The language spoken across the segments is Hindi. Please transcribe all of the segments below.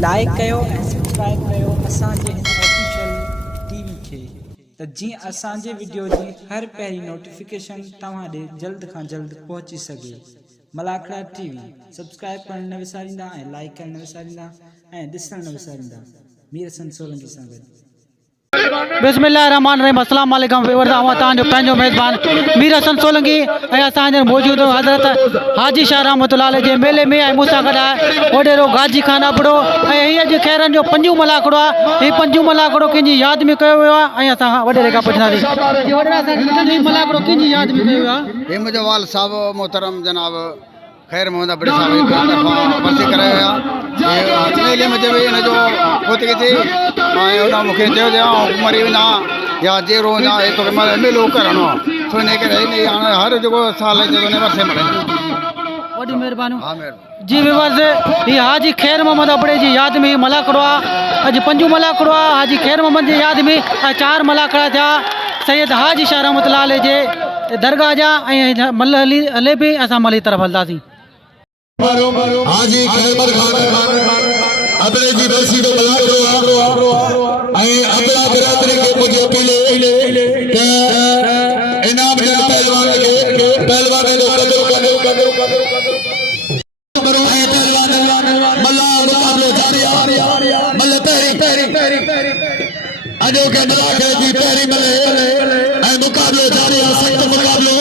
लाइक कयो ऐं सब्सक्राइब कयो असांजे हिन ऑफिशियल टीवी खे त जीअं असांजे वीडियो जी हर पहिरीं नोटिफिकेशन तव्हां ॾे जल्द खां जल्द पहुची सघे। मलाखड़ा टीवी सब्सक्राइब करण न विसारींदा ऐं लाइक करण न विसारींदा ऐं ॾिसण न विसारींदा। मीर हसन सोलंकी सां गॾु। बिस्मिल्लाहिर्रहमानिर्रहीम अस्सलाम वालेकुम व्यूअर्स आवां तांजो पंहिंजो मेज़बान मीर हसन सोलंकी ऐं असां हींअर मौजूदु हज़रत हाजी शाह रहमतुल्लाह अलैह जे मेले में ऐं मूंसां गॾु आहे वॾेरो गाजी खान अबड़ो ऐं हीअ अॼु खैरनि जो पंजूं मलाखड़ो आहे। हीउ पंजूं मलाखड़ो कंहिंजी यादि में कयो वियो आहे ऐं असां वॾेरे खां पुछंदासीं वॾेरा असांखे मलाखड़ो कंहिंजी यादि में कयो वियो आहे? हे मुंहिंजो वाल साहब मोहतरम जनाब खैर मोहम्मद अबड़े साहब हिकु तरफ़ां वसी करायो आहे मेले में जब हिन जो पोते किथे ऐं हुन मूंखे चयो त मरी वेंदा या जेरो वञा तोखे मेलो करणो आहे सो इन करे हाणे हर जेको साल हिन वर्षे मल्हाईंदा। वॾी महिरबानी। हा महिरबानी जी व्यूअर्स हीअ हाजी खैर मोहम्मद अबड़े जी यादि में मलाखड़ो आहे। अॼु पंजूं मलाखड़ो आहे हाजी खैर मोहम्मद जी यादि में ऐं 4 मलाखड़ा थिया सैयद हाजी शाह रहमतुल्लाह अलैह जे दरगाह जा ऐं मल हले बि असां मल जी तरफ़ हलंदासीं। हाजी खैबर खान अबड़े जी बसी तो मलाखड़ो ऐं अबड़ा बिरादरी के मुझे पीले के इनाम दे पहलवान के पहलवान जो कदर करो ऐ पहलवान मल्ला मुकाबलो जारी मल्ल पहरी अजो के मलाखड़े जी पहरी मले ऐं मुकाबलो जारी सख्त मुकाबलो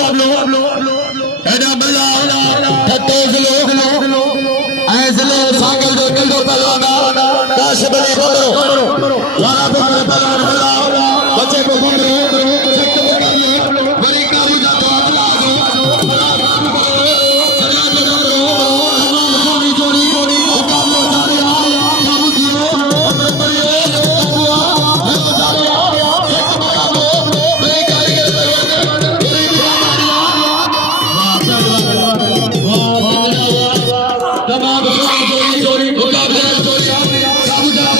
एडा मल्ला ठटे ज़िलो ऐं ज़िले सागल जो नंढो पहलवान काशिफ अली बबरो वाला बबरो पहलवान मल्ला बचे को बबरो सख्त मुकाबलो वरी काबू जातो अबलाजो सजा जो बबरो तमाम सोनी जोड़ी मुकाबलो जारी काबू दियो अमर परियो कबुआ हो जारी सख्त मुकाबलो वरी कारीगर वरी तमाम सोनी जोड़ी मुकाबले जोड़ी काबू जारी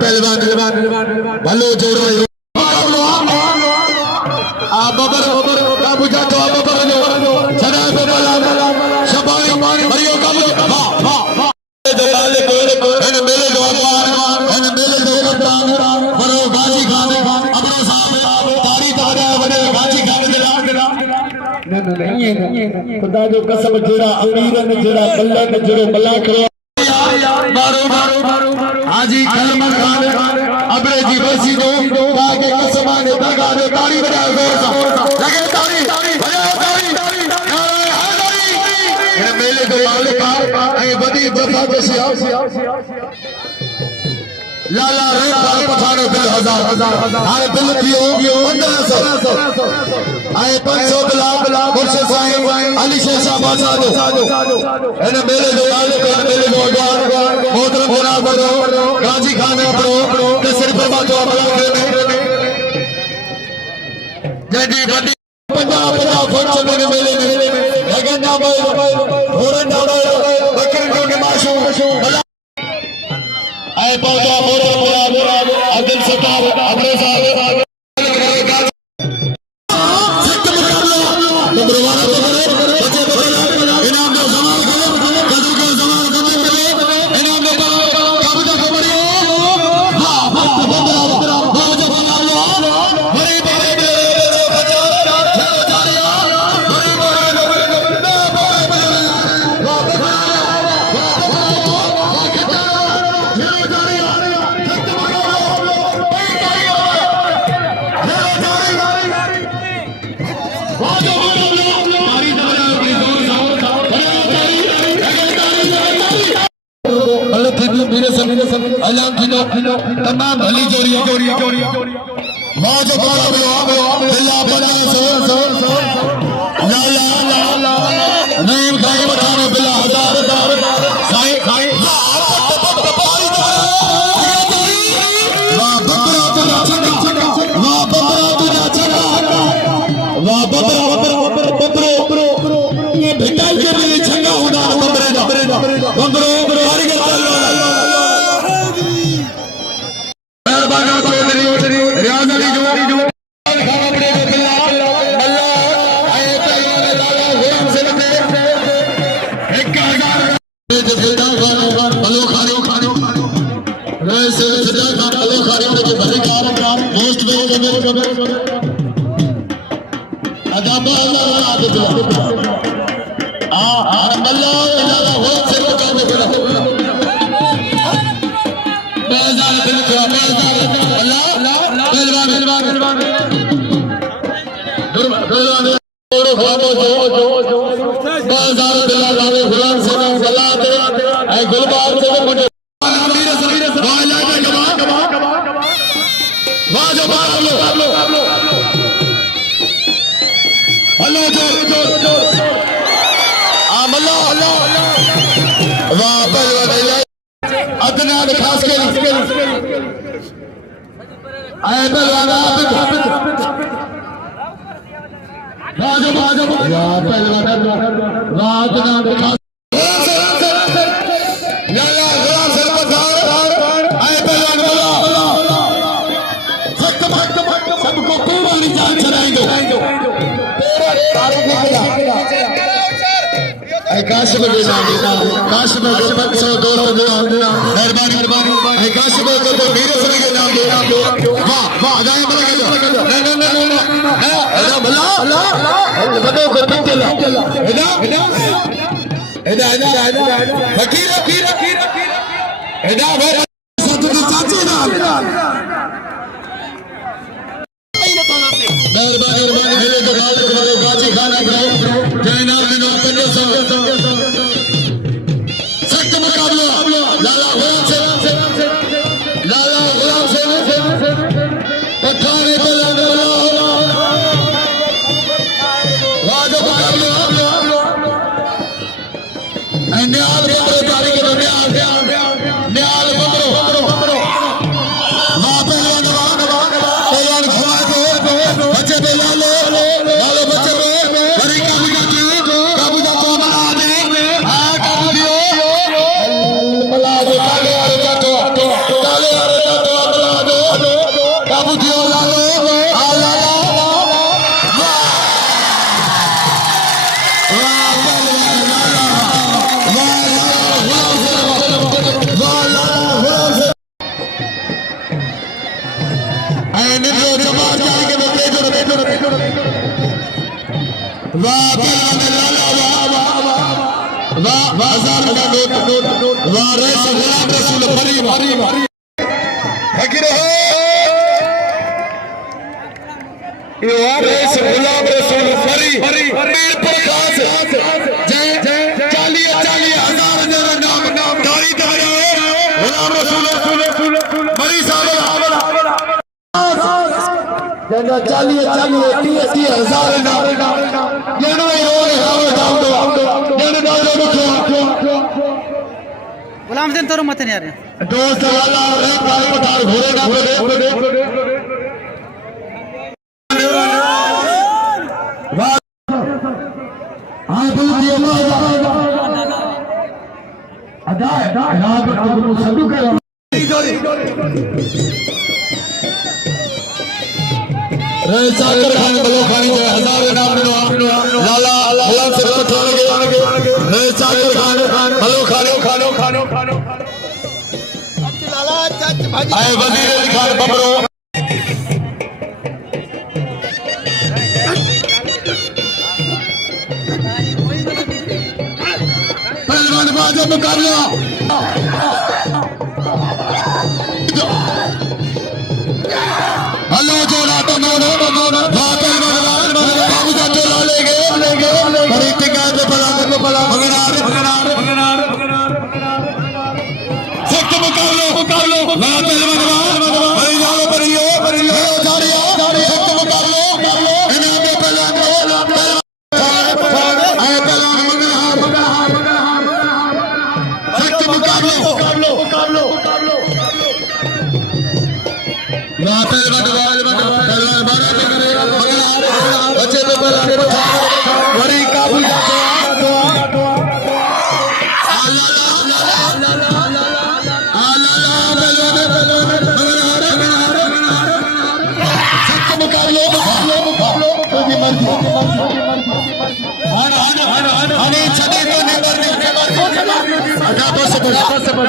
पहलवान भलो जोड़ो बबर काबू जातो बबर जो सदा शबानी मरियो काबू इन मेले जो इन मेले जो कप्तान बरो गाजी खान अबड़ो साहब तारीफ वडा वडे गाजी खान नहीं खुदा जो कसम जेड़ा अमीरन जेड़ा बल्लन जेड़ो मलाखड़ो हाजी खैबर खान अबड़े जी बसी जो के कसम ने दरगाह ने ताली बजाओ जोर से लगे ताली बजाओ ताली इन मेले जो मालिक ऐ बड़ी जफा कशी लाला रेखा पठानो बिल हजार हाणे बिल थियो 1500 ऐं 500 बिल मुर्शिद साईं अली शेर शाह बादशाह जो इन मेले जो मालिक इन मेले जो अॻवान मोहतरम जनाब वॾो गाजी खान हिकिड़ो ते सिर फरमातो आहे जंहिंजी वॾी 50 फंक्शन इन मेले में लॻंदा भई घोड़नि जा बकरियुनि जो नमाशूं ऐं पहुचा मोहतरम अब्दुल सत्तार अबरे साहब तमाम भली जोड़िया वाह जो बिल्ला बना लाला नईम खाई बठानो बिल्ला हजार खाई वाह बकरा बकरो ये भिटाई के लिए छंगा होना बकरे जंहिंजा 40,000 इनाम ॼण ई रोड हावे धावंदो ॼण ॾाढो ॾुखियो गुलाम हुसैन थोरो मथे नहीं आ रहे दोस्त लाला रे भाई पठार घोड़े ना वाह हां दूसरी आवाज अदा रात को सदु कर रे साकर खान बलो खानी जो 1000 इनाम लाला गुलाम से पठार लगे रे साकर खान बलो खानो आए वजीर अली खान बबरो पहलवान बाजो मुकाबला हेलो जोड़ा तो मोनो पहलवान बाबू का चोला लेगे बड़ी टिकार पे पला भगनार सख्त मुकाबलो वाह पहलवान बड़ी जालो परियो जारिया सख्त मुकाबलो इनाम पे पहलवान आए पहलवान सख्त मुकाबलो वाह पहलवान बारा पे करेगा बच्चे पे पहलवान बड़ी काबू जातो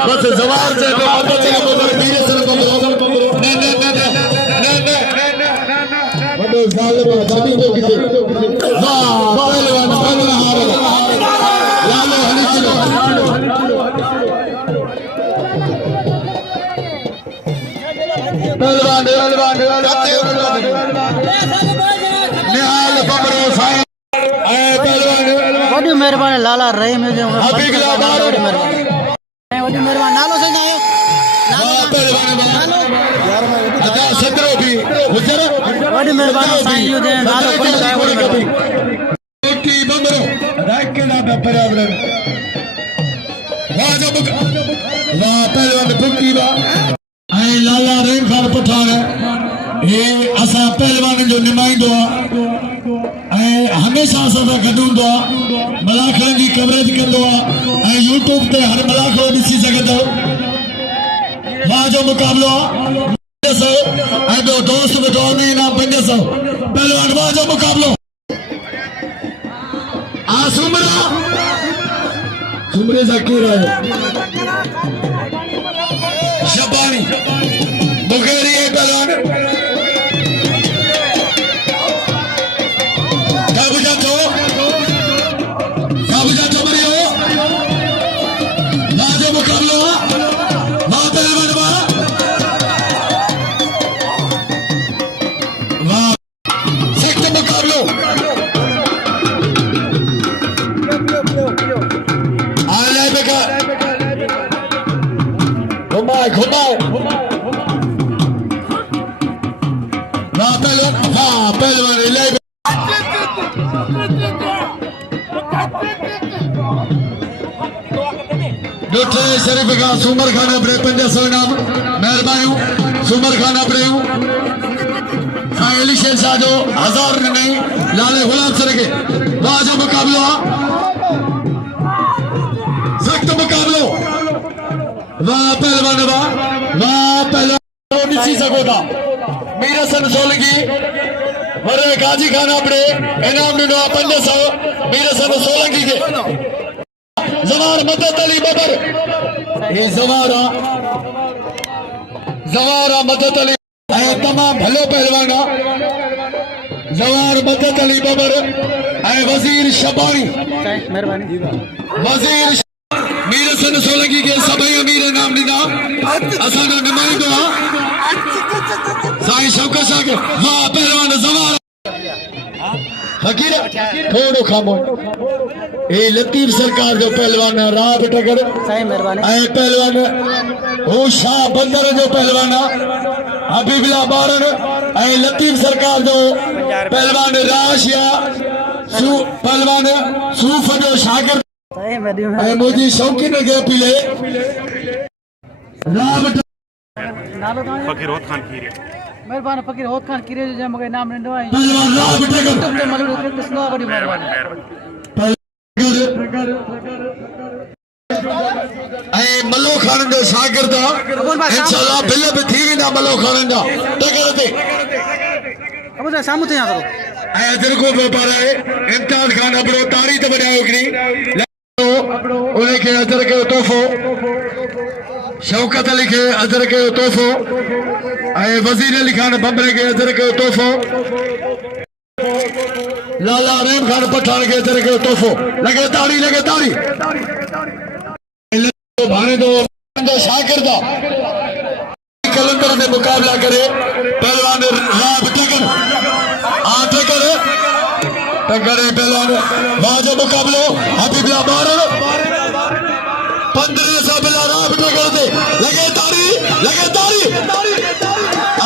बस जवार से वॾी महिरबानी लाला रही में जो वॾी महिरबानी नालो से आयो वॾी महिरबानी साईं जो दे नालो कोन आहे की बमरो राकेला पे पर्यावरण वाह पहलवान बुकी वा आई लाला रेन खान पठान ये असा पहलवान जो नुमाइंदो है हमेशा असा गडुंदो मलाखण की कवरेज करदो है YouTube पे हर मलाखो दिसी सकदो वाह जो मुकाबलो दोस्त बेटो नहीं ना 500 पहलवान वाह जो मुकाबलो सुमरे जाकिर है शबानी बुखेरी है पहलवान काबूजा तो मरियो बाजे मुकाबलो वाह पहलवान वाह सख्त मुकाबलो घुमाए पहलवान डॉक्टर शरीफ का सुमर खान अपने 500 इनाम मेहरबानी सुमर खान अपने अली शेर शाह जो 1000 नहीं लाले गुलाम सर के वाह जो मुकाबलो सख्त मुकाबलो वाह पहलवान नहीं सको था मीरा सन सोलंकी वरे गाजी खान अपने इनाम ॾिनो 500 मीरा सन सोलंकी के जवार मदद अली बबर ये जवारा मदद अली तमाम भलो पहलवान जवार मदद अली बबर वजीर शबानी मेहरबानी वजीर मीर सन सोलंकी के सभई अमीर इनाम ॾिना असांजो नुमाइंदो साईं शौकत शाह के वाह पहलवान जवार फकीर थोड़ो खामो ए लतीफ सरकार जो पहलवान राह टकर साईं मेहरबानी ऐं पहलवान हो शाह बंदर जो पहलवान हबीबुल्ला बारन ऐं लतीफ़ सरकार जो पहलवान राशिया पहलवान सूफ़ जो शागिर्द ऐं मुंहिंजी शौक़ीन खे अपीले नालो फकीर होत खान खीर महिरबानी फ़कीर होत खान कीरे जो मूंखे इनाम ॾिनो आहे पहलवान राम टेकर वॾी महिरबानी ऐं मलो खान जो शागिर्द इंशाअल्लाह बिल बि थी वेंदा मलो खान जा टेकर ते अब साम्हूं ते थोरो ऐं अजर को वापार आहे इम्तियाज़ खान अबरो तारी ते वॼायो हिकिड़ी उनखे अजर कयो तोहफ़ो शौकत अली खे अजर कयो तोहफ़ो ऐं वज़ीर अली खान बम्बरे खे अजर कयो तोहफ़ो लाला रहीम खान पठान खे अजर कयो तोहफ़ो लगे ताड़ी भाणे जो शागिर्द कलंदर में मुकाबला करे पहलवान राब टेकर पहलवान वहां जो मुकाबलो हबीबुल्ला बारन 1500 बिला राब टेकर दे लगे ताड़ी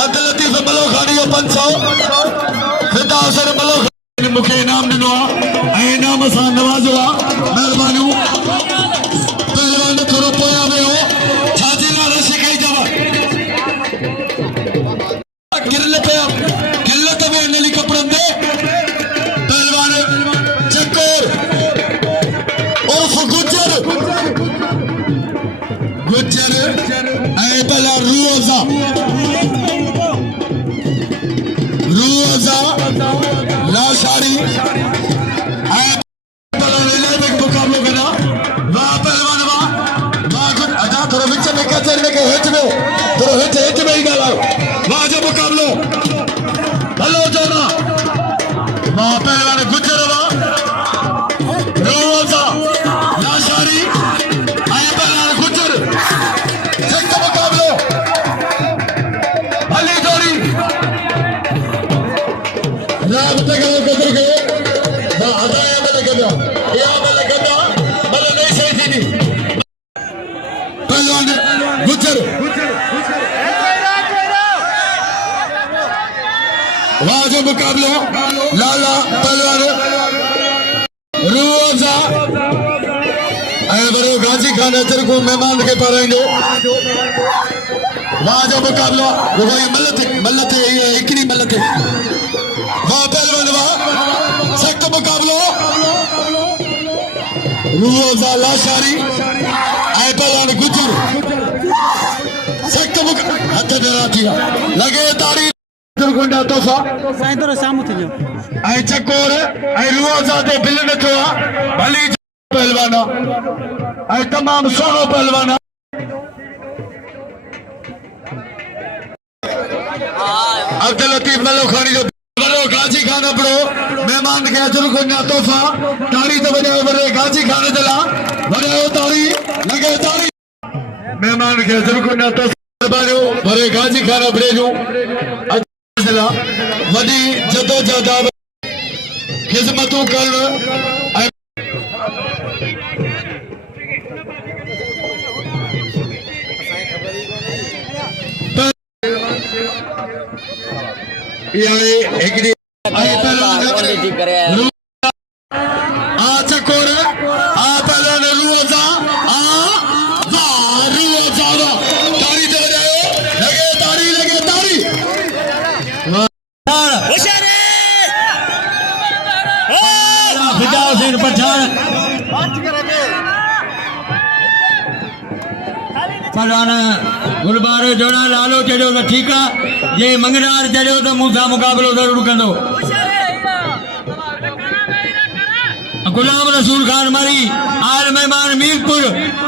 अब्दुल लतीफ मलो खानी जो 500 फिदा हुसैन मलो खानी मूंखे इनाम ॾिनो आहे ऐं इनाम सां नवाज़ो आहे महिरबानियूं पहलवान थोरो पोयां वियो छाजे लाइ रश कई अथव किरलत में नली कपड़नि ते पहलवान चकोर उर्फ गुजर ऐं पहलवान रूअज़ा लाशारी ऐं पहलवान इलाही मुक़ाबलो कंदा वाह पहलवान वाह अदा थोरो विच में कचर में हेठि में थोरो हेठि में ई ॻाल्हायो वाह जो मुक़ाबलो हलो चवंदा वाह पहलवान गुजर वाह रोज़ा लाशारी ऐं पहलवान गुजर हिकु मुक़ाबलो हली जोड़ी राब टेकर गुजर खे वाह हदाया में लॻंदा इहा में लॻंदा भले नहीं सही थींदी पहलवान गुजर वाह जो मुकाबलो लाला पहलवान रूअज़ा ऐं वरो गाजी खान अजर को मेहमान खे पाराईंदो वाह जो मुकाबलो रुगोई मल ते हिकिड़ी मल ते वाह पहलवान वाह सख़्तु मुकाबलो रूअज़ा लाशारी ऐं पहलवान गुजर सख़्तु हथ डरा थी लगे ताड़ी गुंडा तोहफ़ा साईं थोरो साम्हूं थी वञो ऐं चकोर ऐं रूअज़ा ते बिल न थियो आहे भली पहलवान ऐं तमामु सुहिणो पहलवान अब्दुल लतीफ मलो खानी जो वॾो गाजी खान अपड़ो महिमान खे अजर गुंडा तोहफ़ा ताड़ी ते वॼायो वॾे गाजी खान जे लाइ वॼायो ताड़ी लगे ताड़ी महिमान खे अजर गुंडा तोहफ़ा वॾे गाजी खान अपड़े जूं वॾी जदोजहद ख़िदमतूं करण हिकिड़ी चकोर पहलवान रूअज़ा ताड़ी ते वॼायो लगे ताड़ी फिदा हुसैन पठान पहलवान गुलबार जोड़ा लालो चढ़ो तो ठीक है जे मंगनार चढ़ो तो मूंसा मुकाबलो जरूर कंदो गुलाम रसूल खान मरी आल मेहमान मीरपुर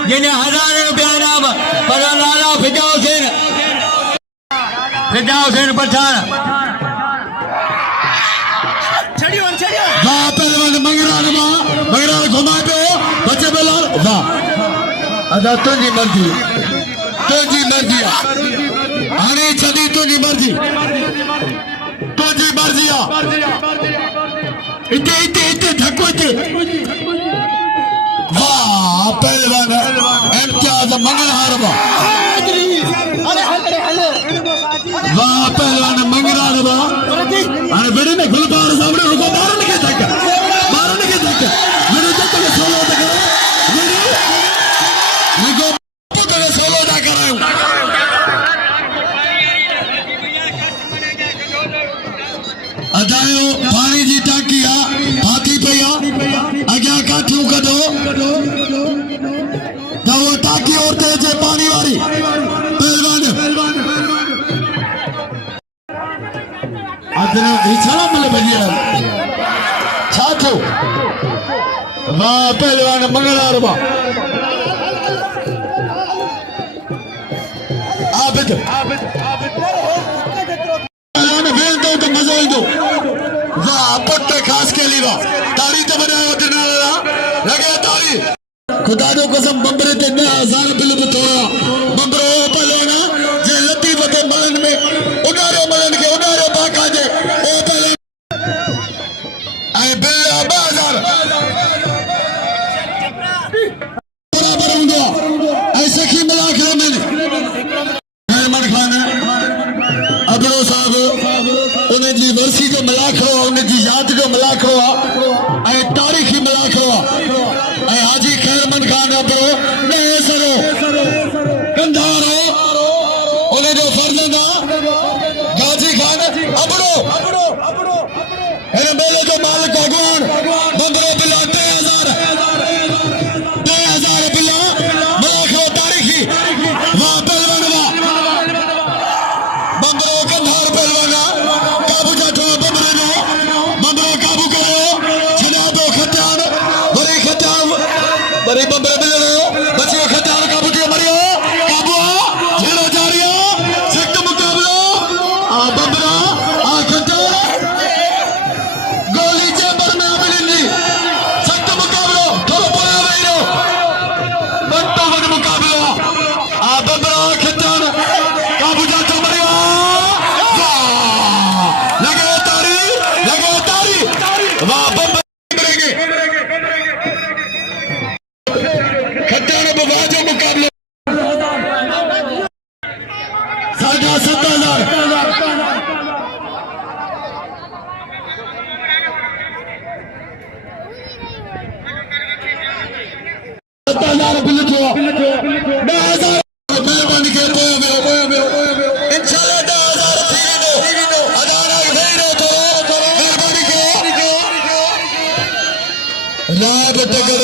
जिन्हें 1000 रुपया इनाम पर लाला फिदा हुसैन पठान वाह पहलवान मंगरार घुमा पे बच्चे बेलाल वाह अदा तुझी मर्जी हाणे छदी तुझी मर्जी इते धक्को इते वाह पहलवान इम्तियाज मंगलहार वाह पहलवान मंगरा रे वाह अरे बेटे ने गुलबार सामने रुको मारने के तक मेरे तक के सोलो तक मेरे को सोलो जा कर रहा हूं अदायो पानी जी टाकी आ हाथी पया अग्या काठियों कदो तो वो टाकी और तेज पानी वाली पहलवान अदना इछला मले बजिया छाछो वाह पहलवान मंगला रबा आबिद पहलवान वेल दो तो मजा ही दो वाह पट्टे खास के लिए ताली तो बनाया दिनाला लगे ताली खुदा जो कसम बंबरे ते 1000 बिल बतोड़ा बंबरो पहलवाना जे लती बते मलन में उनारे मलन के उनारे बाका जे ओ पहले आई बिल 2000 बराबर हुंदो आई सखी मिला के मैंने मेहमान खान अबरो साहब उन्हें जी वर्सी जो मिला खो उन्हें जी याद जो मिला खो आई तारीखी मिला खो आई हाजी खैरमन खान अबरो ने सरो कंधारो उन्हें जो फर्जंदा गाजी खान अबरो इन मेले जो मालिक भगवान बंबरो बिला 3000 बिला मिला खो तारीखी वाह पहलवान वाह बंबरो कंधार पहलवाना काबू जाठो बंबरो काबू करो छड़ा दो खत्यान बड़ी बंबरे मिलनो बचियो खत्यान काबू दियो मरियो काबू झेलो जारियो सख्त मुकाबलो आ बंबरा आ खत्यान गोली चेंबर में मिलनी सख्त मुकाबलो थोड़ा पड़ा वहीरो बंटो वन मुकाबलो आ बंबरा खत्यान काबू जाठो मरियो लगे तारी वाह बंबर खट्टान बवा जो मुकाबले 7000 बिल जो 1000 मेहरबानी के इंशाल्लाह 10,000 थी नो अदाना भेरो तो मेहरबानी के राब टकर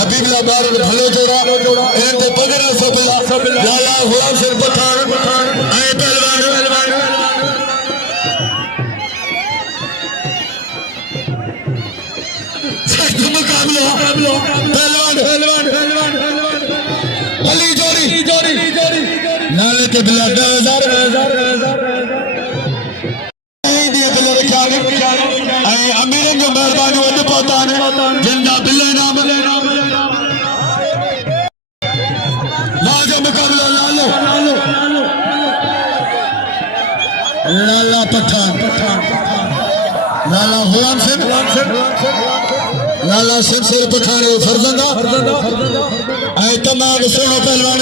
हबीबला बार भलो जोड़ा इनते 1500 बिला लाला गुलाम सिंह पठान आए पहलवान सख्त मुकाबला पहलवान अली जोड़ी नाले के बिला 10,000 दिए बिल रखा ऐं अमीरन जो मेहरबानी अॼु पहुता आहिनि जिन जा बिल इनाम मां जो मुकाबलो लाला पठान लाला गुलाम सिंह लाला शमशेर पठान फर्जंदा ऐं तमामु सुहिणो पहलवान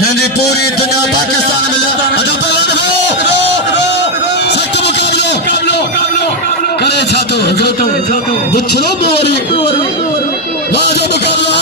जंहिंजी पूरी दुनिया पाकिस्तान में अॼु करे छातो बुछड़ो बोरी वाजो मुकाबला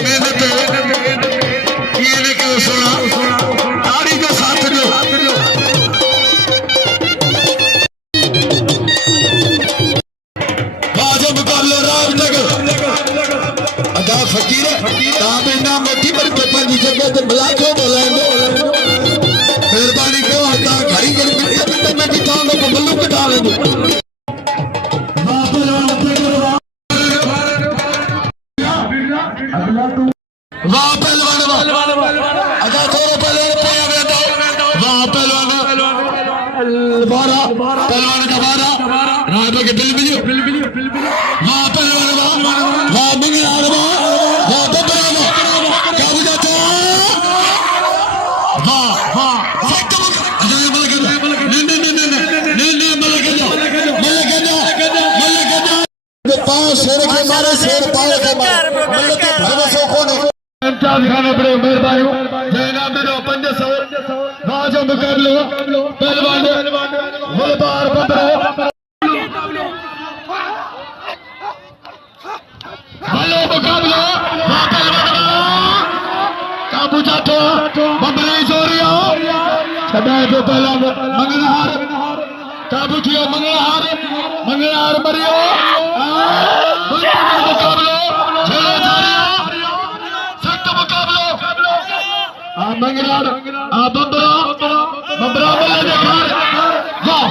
मेहनत मलाखो बोलाएंगे मेहरबानी करो आता घड़ी घड़ी मिनट में भी थांगो को मल्लू के डालेंगे वाह पहलवान अदा थोड़ा पहलवान पोया वेंदो वाह पहलवान बारा पहलवान का बारा रात के बिल बिलियो वाह पहलवान वाह मंगल आरवा वाह बबरा क्या बुझा तो वाह वाह सत्य अदा मलक नहीं मलक पांच शेर के मारे शेर पाए के मारे मलक भरवसो कोने इम्तियाज खाना पड़े मेहरबानी जयनाम दे दो 500 बाजो मुकाबलो पहलवान गुलबार बबरो हेलो मुकाबलो पहलवान काबू जातो बबरे जोरिया छदाए पे पहलवान मंगलहार काबू किया मंगलहार मरियो मुकाबलो चलो जारिया मंगलार बबरा बल्ले देखा वाह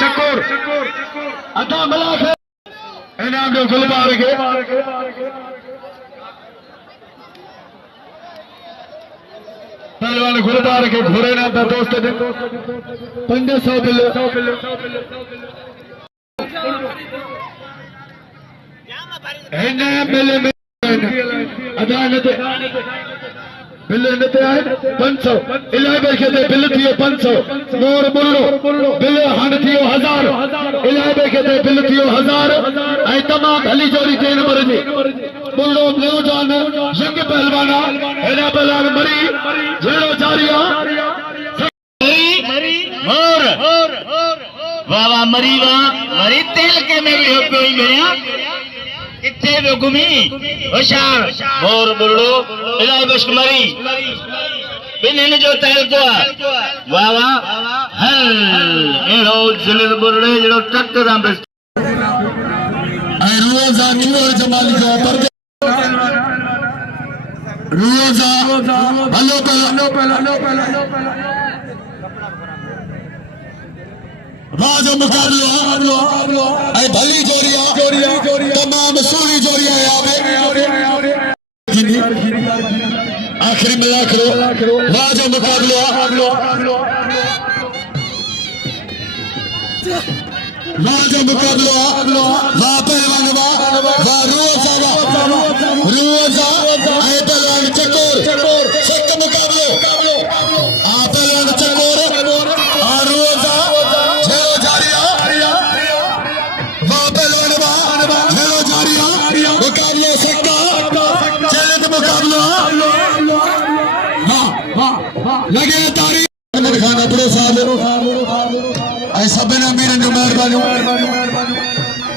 चक्कर अदा मलाख इनाम दो गुलबार के पहलवान गुलबार के घोड़े ना था दोस्त 500 बिल बिल में अदा बिल नते आए 500 इलाही के बिल थियो 500 मोर मुल्लो बिल हान थियो 1000 इलाही के बिल थियो 1000 ऐ तमाम हली जोड़ी 3 नंबर जी मुल्लो न्यूजान यंग पहलवान एना पहलवान मरी जेड़ो जारिया मोर वाह वाह मरी तेल के में भी हो कोई मेरा किथे वे घुमी होशियार मोर बुल्लो इलाही बश्क मरी बिन जो तहल को वाह वाह हल एड़ो जिले बुल्ले जड़ो टक राम बस रोजा चूर जमाली जो पर रोजा हलो राजो मुकाबलो ऐ भली जोरिया तमाम सोनी जोरिया आवे आखिरी मिला करो राजो मुकाबलो राजो मुकाबलो वाह पहलवान वाह रोजा ऐ पहलवान चकोर सख्त मुकाबलो आ पहलवान चकोर और रोजा मुकाबला सकता चले मुकाबला लगे तारीख खाना पड़ो साहब ऐसा बिना मेरे जो मेहरबानी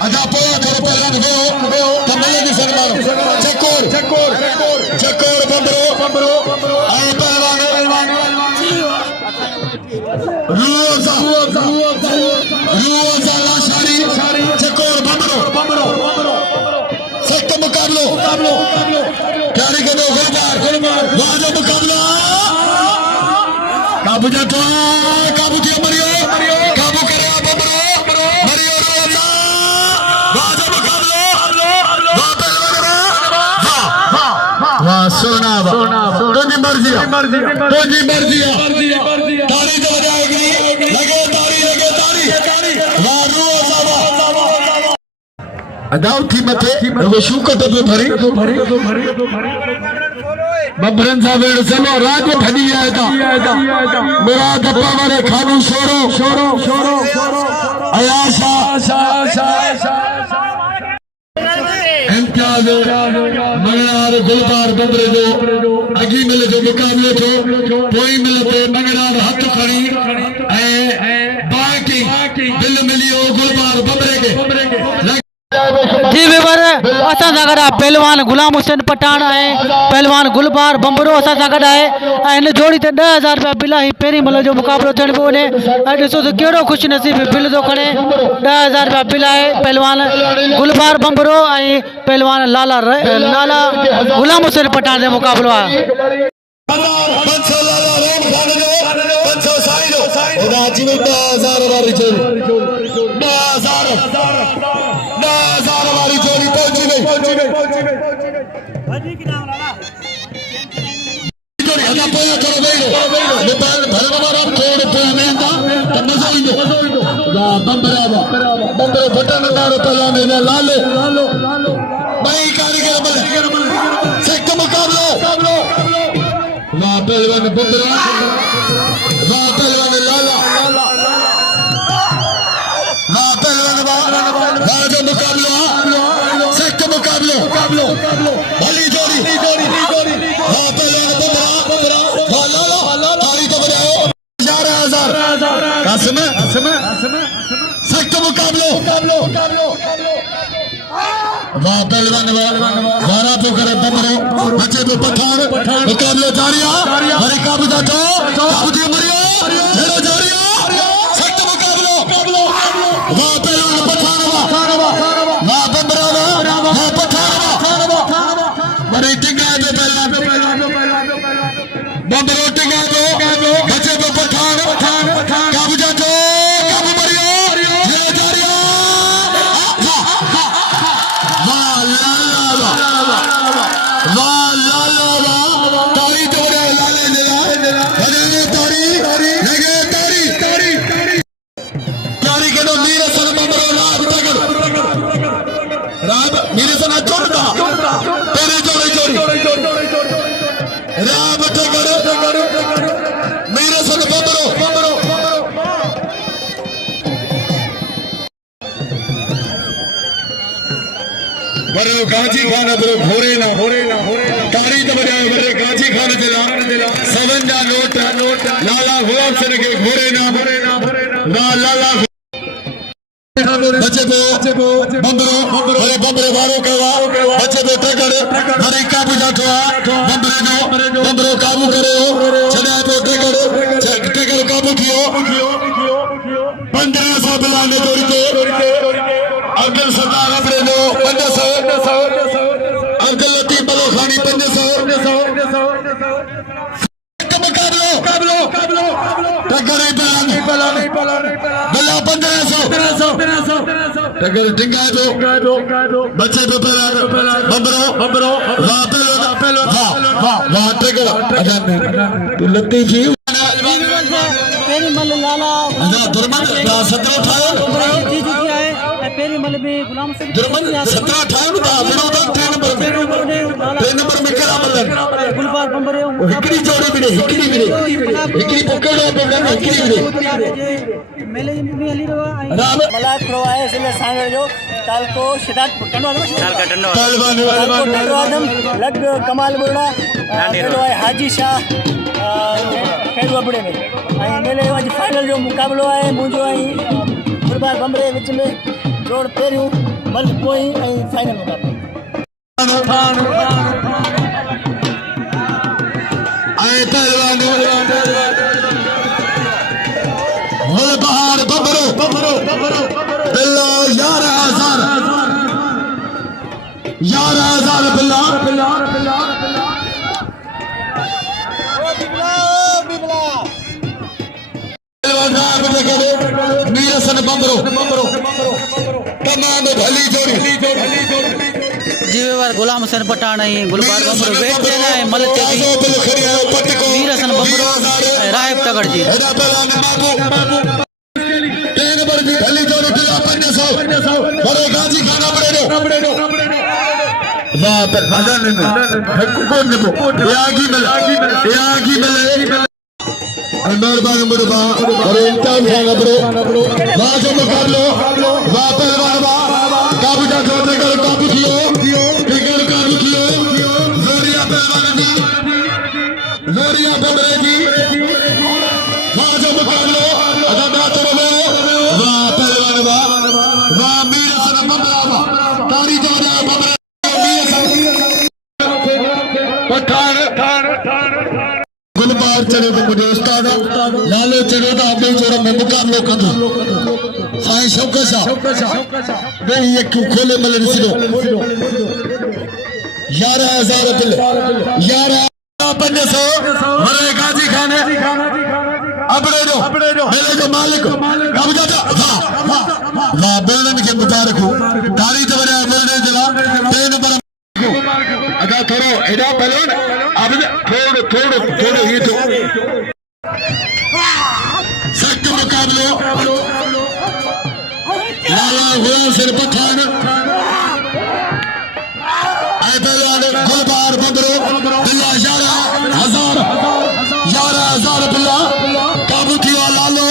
अदा पोया करो पहलवान हो कमले की सन्मान चकोर बबरो आए पहलवान रोजा लाशारी चकोर बबरो सख्त मुकाबलो प्यारी के दो गुलबार वाजो मुकाबला काबू जातो काबू किया मरियो काबू करे बबरो मरियो रोजा वाजो मुकाबलो वाह सोना तुझी मर्जी तारी तो बजाएगी लगे तारी वाह रोजा अदाउ थी मथे वो शूकत पे भरी बबरन सा वेड़ सलो राज ठडी आया मेरा दप्पा वाले खानू छोरो आयाशा इम्तियाज मंगनार गुलबार बबरे जो अगी मिल जो मुकाबलो थो पोई मिल पे मंगनार हथ खणी बाकी दिल मिलियो गुलबार बबरे के जी वेवर असां सां गॾु आहे पहलवान गुलाम हुसैन पठान ऐं पहलवान गुलबार बंबरो असां सां गॾु आहे ऐं हिन जोड़ी ते 10,000 रुपया बिल ही पहिरीं महिल जो मुक़ाबिलो थियण पियो वञे ऐं ॾिसो त कहिड़ो ख़ुशि नसीब बिल थो खणे 10,000 रुपया बिल आहे पहलवान गुलबार बंबरो ऐं पहलवान लाला गुलाम हुसैन पठान जो मुक़ाबिलो आहे 500 लाला रोम खान जो 500 साईं जो राजी में 10,000 वारी जोड़ी 10,000 वारी जोड़ी पहुंची गई जोड़ी अदा पोया करो वेरो नेपाल भरण वाला थोड़े पोया मेंदा त मजो ईंदो या बंबरो बटन दारो पहलवान ने लाले भाई कारीगर बल सेक मुकाबलो वाह पहलवान बंबरो वाह पहलवान लाला वाह पहलवान वाह जो मुकाबलो सेक मुकाबलो भली जोड़ी वाह पहलवान बंबरा वाह लाला ताली तो बजाओ 11,000 असम सेक मुकाबलो वाह पहलवान वारा तो करे बंबरो बच्चे तो पठान मुकाबलो जारिया हरे काबू दा तो काबू दी मरियो हेरो जारिया सख्त मुकाबलो वाह पहलवान पठान वाह बंबरा वाह पठान बड़ी टिंगा दे पहलवान बंबरो टिंगा दे बच्चे तो पठान काबू दा तो काबू मरियो हेरो जारिया वाह लाला तारी तो बड़े लाले दिला बड़े तारी लगे तारी के नो मीरे सन बंबरो राब तगर राब मीरे सन चोटदा तेरे जोड़ी राब तगर मीरे सन बंबरो बरे गाजी खाना बरो घोरे ना तारी तो बजाए बरे गाजी खाना दिला 7 जा नोट लाला गुलाम से के घोरे ना लाला बच्चे को बंबरो बरे बंबरे वारो कवा बच्चे को टकर हरे काबू जाठवा बंबरो काबू करे छड़ा तो टकर काबू कियो 1500 बिला ने जोड़ी के अब्दुल सत्तार अपने जो 500 अब्दुल लतीफ बलो खानी 500 मुकाबलो टकर बिला 1500 टकर टिंगा तो बच्चे पे बंबरो वाह टकर तो लतीफ जी पहिरीं महिल लाला दुर्मन 17 ठायो जीत गया है पहिरीं महिल में गुलाम हुसैन 17 ठायो था बिनो तो 3 नंबर में केड़ा मलन गुलबार बंबरे हिकड़ी जोड़ी बिने हिकड़ी पकड़ो पे हिकड़ी बिने मेले में हली रहा राम मलाक प्रवाह जिले सांगड़ जो काल को शिदात पहलवान लग कमाल बुरड़ा हाजी शाह खेड़ू अबड़े में मेले आज फाइनल जो मुकाबलो है मुझो गुलबार बंबरे विच में जोड़ पेरियूं मल कोई फाइनल मुकाबलो आए पहलवान होल बहार बंबरो बिल्ला 11,000 बिल्ला मीरसन बंबरो तमाम भली जोड़ी जी वेवर गुलाम हुसैन पठान ऐं गुलबार बंबरो वेट ते न मल ते मीरसन बंबरो ऐं राहिब तगड़ जी नंबर की भली जोड़ी बिल्ला 500 बड़े गाजी खाना पड़े वाह पर मदन में को नेबो यागी मिले मेहरबान मुर्बा और इम्तिहान खाना बरो वाह जो मुकाबलो वाह पहलवान वाह काबू जा काबू थियो बढ़िया बबरे जी वाह जो मुकाबलो अदा बात रहो वाह पहलवान वाह मीर सन बबरा वाह तारी जो है बबरे पठान गुलबार चढ़े तो मुझे उस्ताद लालो चढ़े तो आप जोर में मुकाबलो कंदो साईं शौकत साहब वे ये क्यों खोले मलन सिरो 11,000 बिल 11,500 मरे गाजी खाने अपने जो मेले जो मालिक अब जाता वाह बोलने के मुबारक हो तारी तो बने बोलने जला 3 नंबर अगर थोड़ो एडा बलोन अब थोड़ो ये तो सख्त मुकाबलो लाला हुआ सिर पठान आए पहलवान गुलबार बदरो बिल्ला 11,000 बिल्ला काबू थियो लालो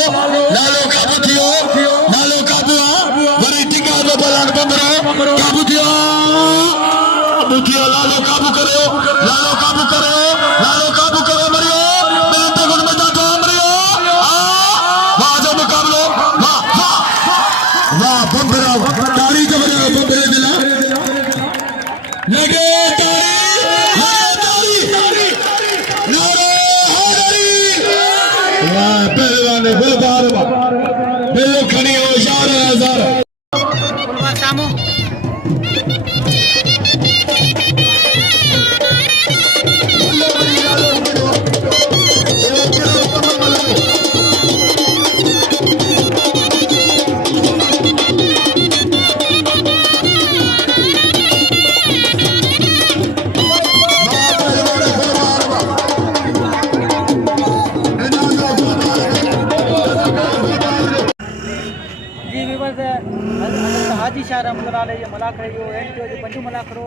काबू थियो लालो काबू वरी टिका जो बलान बदरो काबू थियो लालो काबू करो मरियो मेरे तो गुण में जातो मरियो वाह जो मुकाबलो वाह बंबरा तारी जो बने बंबरे दिला लगे तारी वाह पहलवान गुलबार बिल्लो खड़ी हो 11,000 गुलबार सामू हाजी शाह रहमतुल्लाह अलैहि मलाक रहियो एंड जो पंजो मलाक रो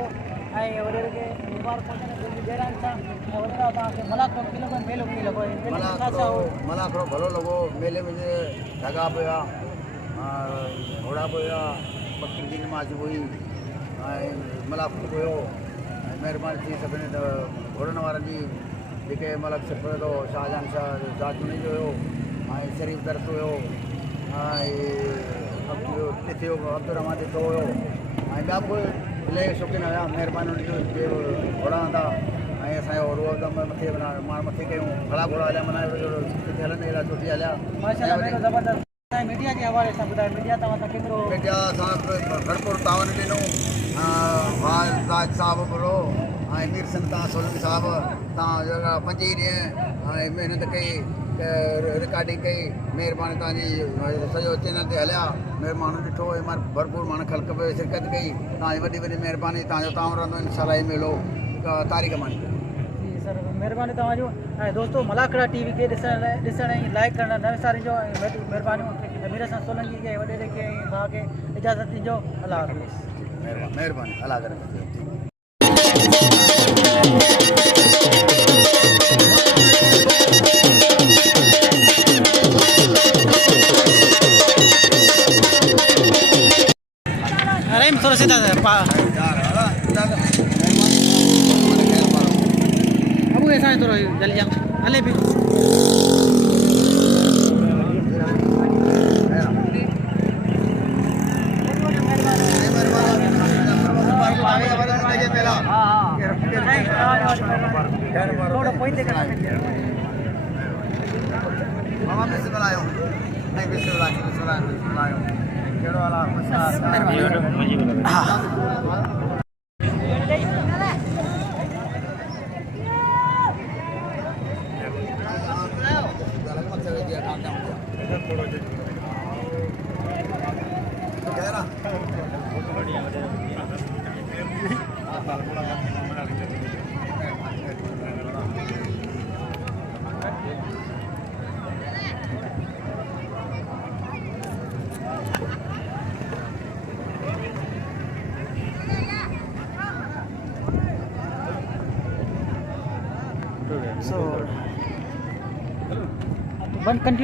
ऐं वडेर के मुबारक पहुंचने जो जयराम सा वडेरा ता के मलाक रो किलो में मेलो की लगो मलाक रो भलो लगो मेले में जगह पया घोड़ा पया बकरी की नमाज हुई मलाक हुयो मेहरबानी थी सभिनी घोड़नि वारनि जी जेके मलाक सिर्फ़ तो शाहजहान शाह जाचुनी जो हुयो शरीफ दरस हुयो अब्दुलरहमान ॾिठो हुयो ॿिया बि इलाही शौक़ीन हुआ महिरबानी घोड़ा हूंदा असांजो रोज़ मथे माण्हू मथे कयूं घड़ा घोड़ा हलिया माना किथे हलंदे अहिड़ा सुठी हलिया मीडिया के हवाले से बुधाए मीडिया तव्हां सां केतिरो मीडिया सां भरपूर तावन ॾिनो ताज साहब बरो मीर सन सोलंकी साहब तव्हां 5 ॾींहं महिनत कई रिकॉर्डिंग कई महिरबानी तव्हांजी सॼो चैनल ते हलिया महिरबानी ॾिठो भरपूर माण्हू ख़ल्क़ पे शिरकत कई तव्हांजी वॾी महिरबानी तव्हांजो ताम रहंदो इंशाअल्लाह ही मेलो तारीख़ मानी सर महिरबानी तव्हांजो ऐं दोस्तो मलाकड़ा टीवी खे ॾिसण ऐं लाइक करण न विसारिजो ऐं महिरबानियूं मीर हसन सोलंकी खे वॾेरे खे ऐं भाउ खे इजाज़त ॾिजो अल्लाह हाफ़िज़ महिरबानी अल्लाह करे अरे थोड़ा सीधा अबू ऐसा है थोड़ा जल्दी जाओ हले भी थोड़ा पॉइंट देकर मामा बिस्मिल्लाह आयो नहीं बिस्मिल्लाह आयो केड़ो वाला So, one continue.